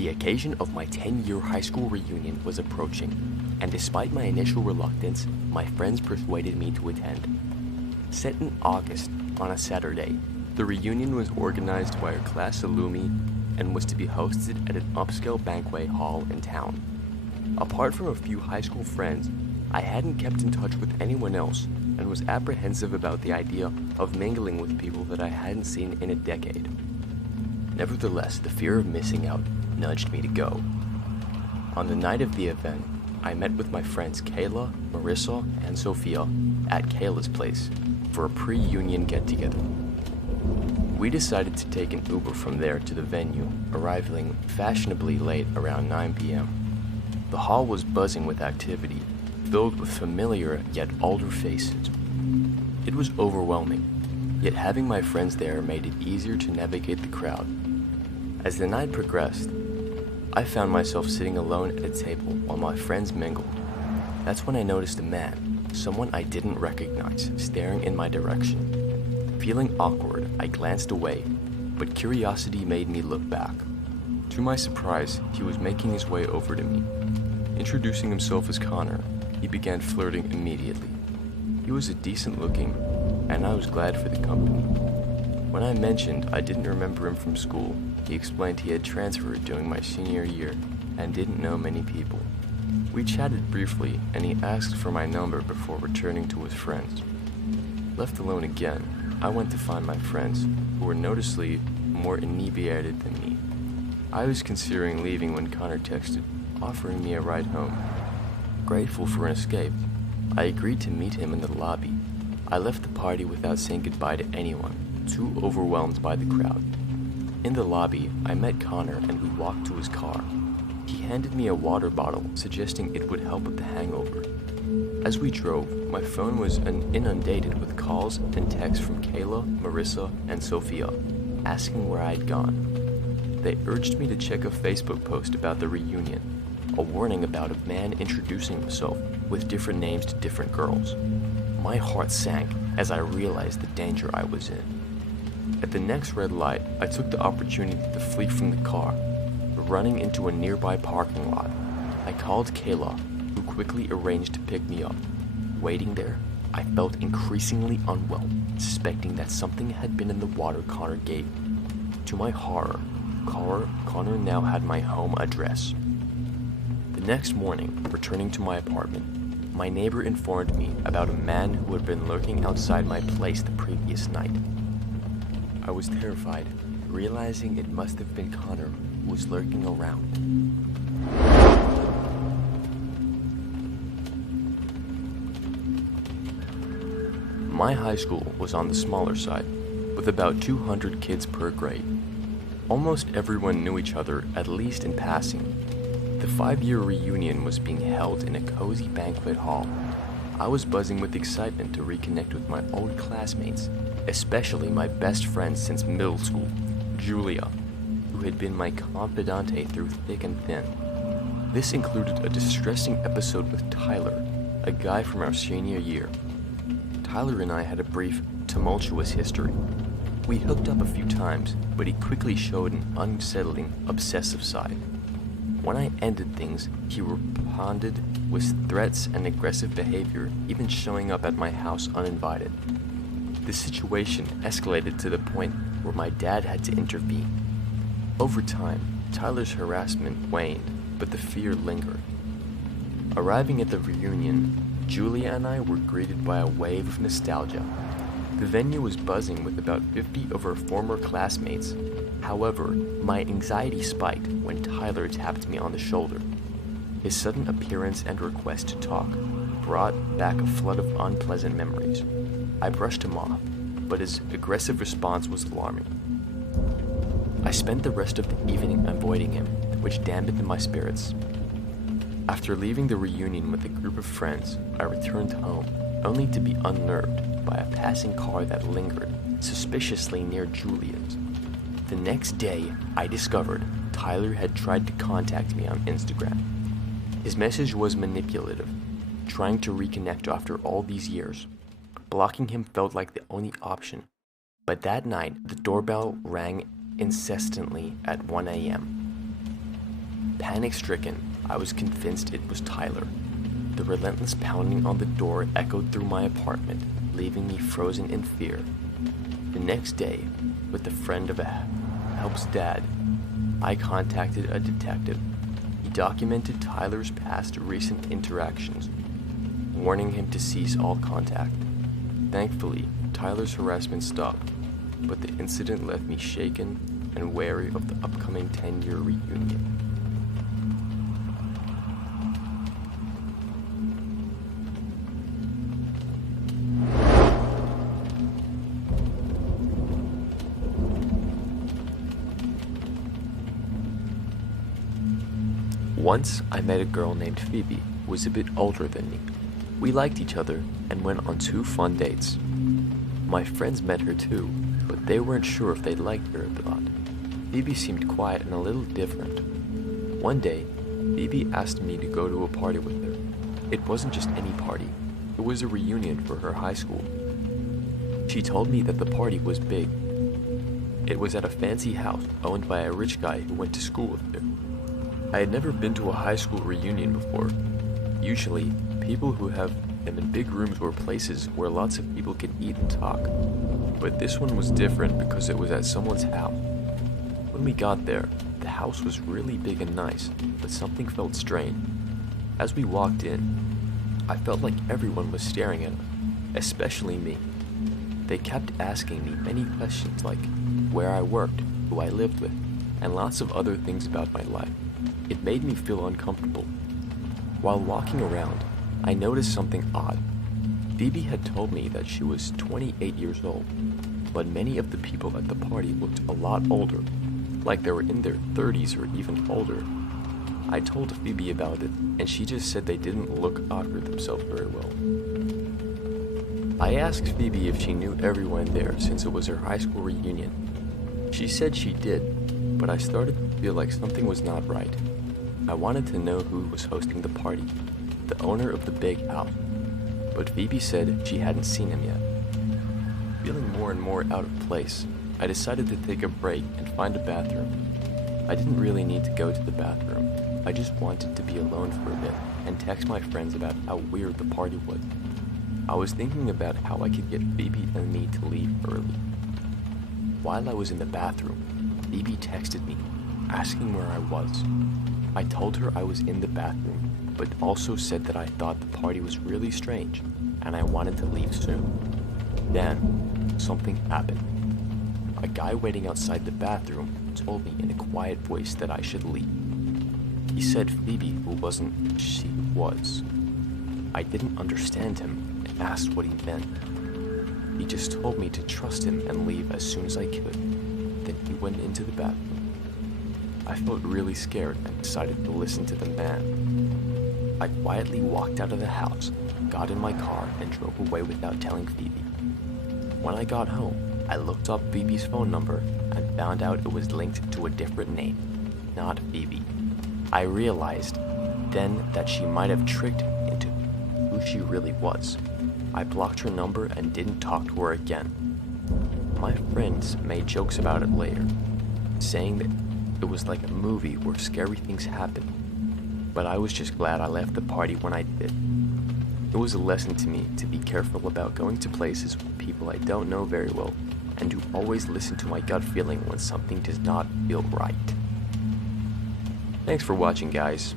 The occasion of my 10-year high school reunion was approaching, and despite my initial reluctance, my friends persuaded me to attend. Set in August, on a Saturday, the reunion was organized by our class alumni and was to be hosted at an upscale banquet hall in town. Apart from a few high school friends, I hadn't kept in touch with anyone else and was apprehensive about the idea of mingling with people that I hadn't seen in a decade. Nevertheless, the fear of missing out nudged me to go. On the night of the event, I met with my friends Kayla, Marissa, and Sophia at Kayla's place for a pre-union get-together. We decided to take an Uber from there to the venue, arriving fashionably late around 9 p.m. The hall was buzzing with activity, filled with familiar yet older faces. It was overwhelming, yet having my friends there made it easier to navigate the crowd. As the night progressed, I found myself sitting alone at a table while my friends mingled. That's when I noticed a man, someone I didn't recognize, staring in my direction. Feeling awkward, I glanced away, but curiosity made me look back. To my surprise, he was making his way over to me. Introducing himself as Connor, he began flirting immediately. He was a decent looking, and I was glad for the company. When I mentioned I didn't remember him from school, he explained he had transferred during my senior year and didn't know many people. We chatted briefly, and he asked for my number before returning to his friends. Left alone again, I went to find my friends, who were noticeably more inebriated than me. I was considering leaving when Connor texted, offering me a ride home. Grateful for an escape, I agreed to meet him in the lobby. I left the party without saying goodbye to anyone, too overwhelmed by the crowd. In the lobby, I met Connor and we walked to his car. He handed me a water bottle, suggesting it would help with the hangover. As we drove, my phone was inundated with calls and texts from Kayla, Marissa, and Sophia, asking where I'd gone. They urged me to check a Facebook post about the reunion, a warning about a man introducing himself with different names to different girls. My heart sank as I realized the danger I was in. At the next red light, I took the opportunity to flee from the car, running into a nearby parking lot. I called Kayla, who quickly arranged to pick me up. Waiting there, I felt increasingly unwell, suspecting that something had been in the water Connor gave me. To my horror, Connor now had my home address. The next morning, returning to my apartment, my neighbor informed me about a man who had been lurking outside my place the previous night. I was terrified, realizing it must have been Connor who was lurking around. My high school was on the smaller side, with about 200 kids per grade. Almost everyone knew each other, at least in passing. The 5-year reunion was being held in a cozy banquet hall. I was buzzing with excitement to reconnect with my old classmates, especially my best friend since middle school, Julia, who had been my confidante through thick and thin. This included a distressing episode with Tyler, a guy from our senior year. Tyler and I had a brief, tumultuous history. We hooked up a few times, but he quickly showed an unsettling, obsessive side. When I ended things, he responded with threats and aggressive behavior, even showing up at my house uninvited. The situation escalated to the point where my dad had to intervene. Over time, Tyler's harassment waned, but the fear lingered. Arriving at the reunion, Julia and I were greeted by a wave of nostalgia. The venue was buzzing with about 50 of our former classmates. However, my anxiety spiked when Tyler tapped me on the shoulder. His sudden appearance and request to talk brought back a flood of unpleasant memories. I brushed him off, but his aggressive response was alarming. I spent the rest of the evening avoiding him, which dampened my spirits. After leaving the reunion with a group of friends, I returned home, only to be unnerved by a passing car that lingered suspiciously near Julia's. The next day, I discovered Tyler had tried to contact me on Instagram. His message was manipulative, trying to reconnect after all these years. Blocking him felt like the only option, but that night, the doorbell rang incessantly at 1 a.m. Panic-stricken, I was convinced it was Tyler. The relentless pounding on the door echoed through my apartment, leaving me frozen in fear. The next day, with a friend of Help's dad, I contacted a detective. He documented Tyler's past recent interactions, warning him to cease all contact. Thankfully, Tyler's harassment stopped, but the incident left me shaken and wary of the upcoming 10-year reunion. Once, I met a girl named Phoebe, who was a bit older than me. We liked each other and went on 2 fun dates. My friends met her too, but they weren't sure if they liked her or not. Phoebe seemed quiet and a little different. One day, Phoebe asked me to go to a party with her. It wasn't just any party, it was a reunion for her high school. She told me that the party was big. It was at a fancy house owned by a rich guy who went to school with her. I had never been to a high school reunion before. Usually, people who have them in big rooms or places where lots of people can eat and talk. But this one was different because it was at someone's house. When we got there, the house was really big and nice, but something felt strange. As we walked in, I felt like everyone was staring at us, especially me. They kept asking me many questions like where I worked, who I lived with, and lots of other things about my life. It made me feel uncomfortable. While walking around, I noticed something odd. Phoebe had told me that she was 28 years old, but many of the people at the party looked a lot older, like they were in their 30s or even older. I told Phoebe about it, and she just said they didn't look after themselves very well. I asked Phoebe if she knew everyone there since it was her high school reunion. She said she did, but I started to feel like something was not right. I wanted to know who was hosting the party, the owner of the big house, but Phoebe said she hadn't seen him yet. Feeling more and more out of place, I decided to take a break and find a bathroom. I didn't really need to go to the bathroom. I just wanted to be alone for a bit and text my friends about how weird the party was. I was thinking about how I could get Phoebe and me to leave early. While I was in the bathroom, Phoebe texted me, asking where I was. I told her I was in the bathroom, but also said that I thought the party was really strange, and I wanted to leave soon. Then, something happened. A guy waiting outside the bathroom told me in a quiet voice that I should leave. He said Phoebe, who wasn't she was. I didn't understand him and asked what he meant. He just told me to trust him and leave as soon as I could. Then he went into the bathroom. I felt really scared and decided to listen to the man. I quietly walked out of the house, got in my car, and drove away without telling Phoebe. When I got home, I looked up Phoebe's phone number and found out it was linked to a different name, not Phoebe. I realized then that she might have tricked me into who she really was. I blocked her number and didn't talk to her again. My friends made jokes about it later, saying that it was like a movie where scary things happen, but I was just glad I left the party when I did. It was a lesson to me to be careful about going to places with people I don't know very well, and to always listen to my gut feeling when something does not feel right. Thanks for watching, guys.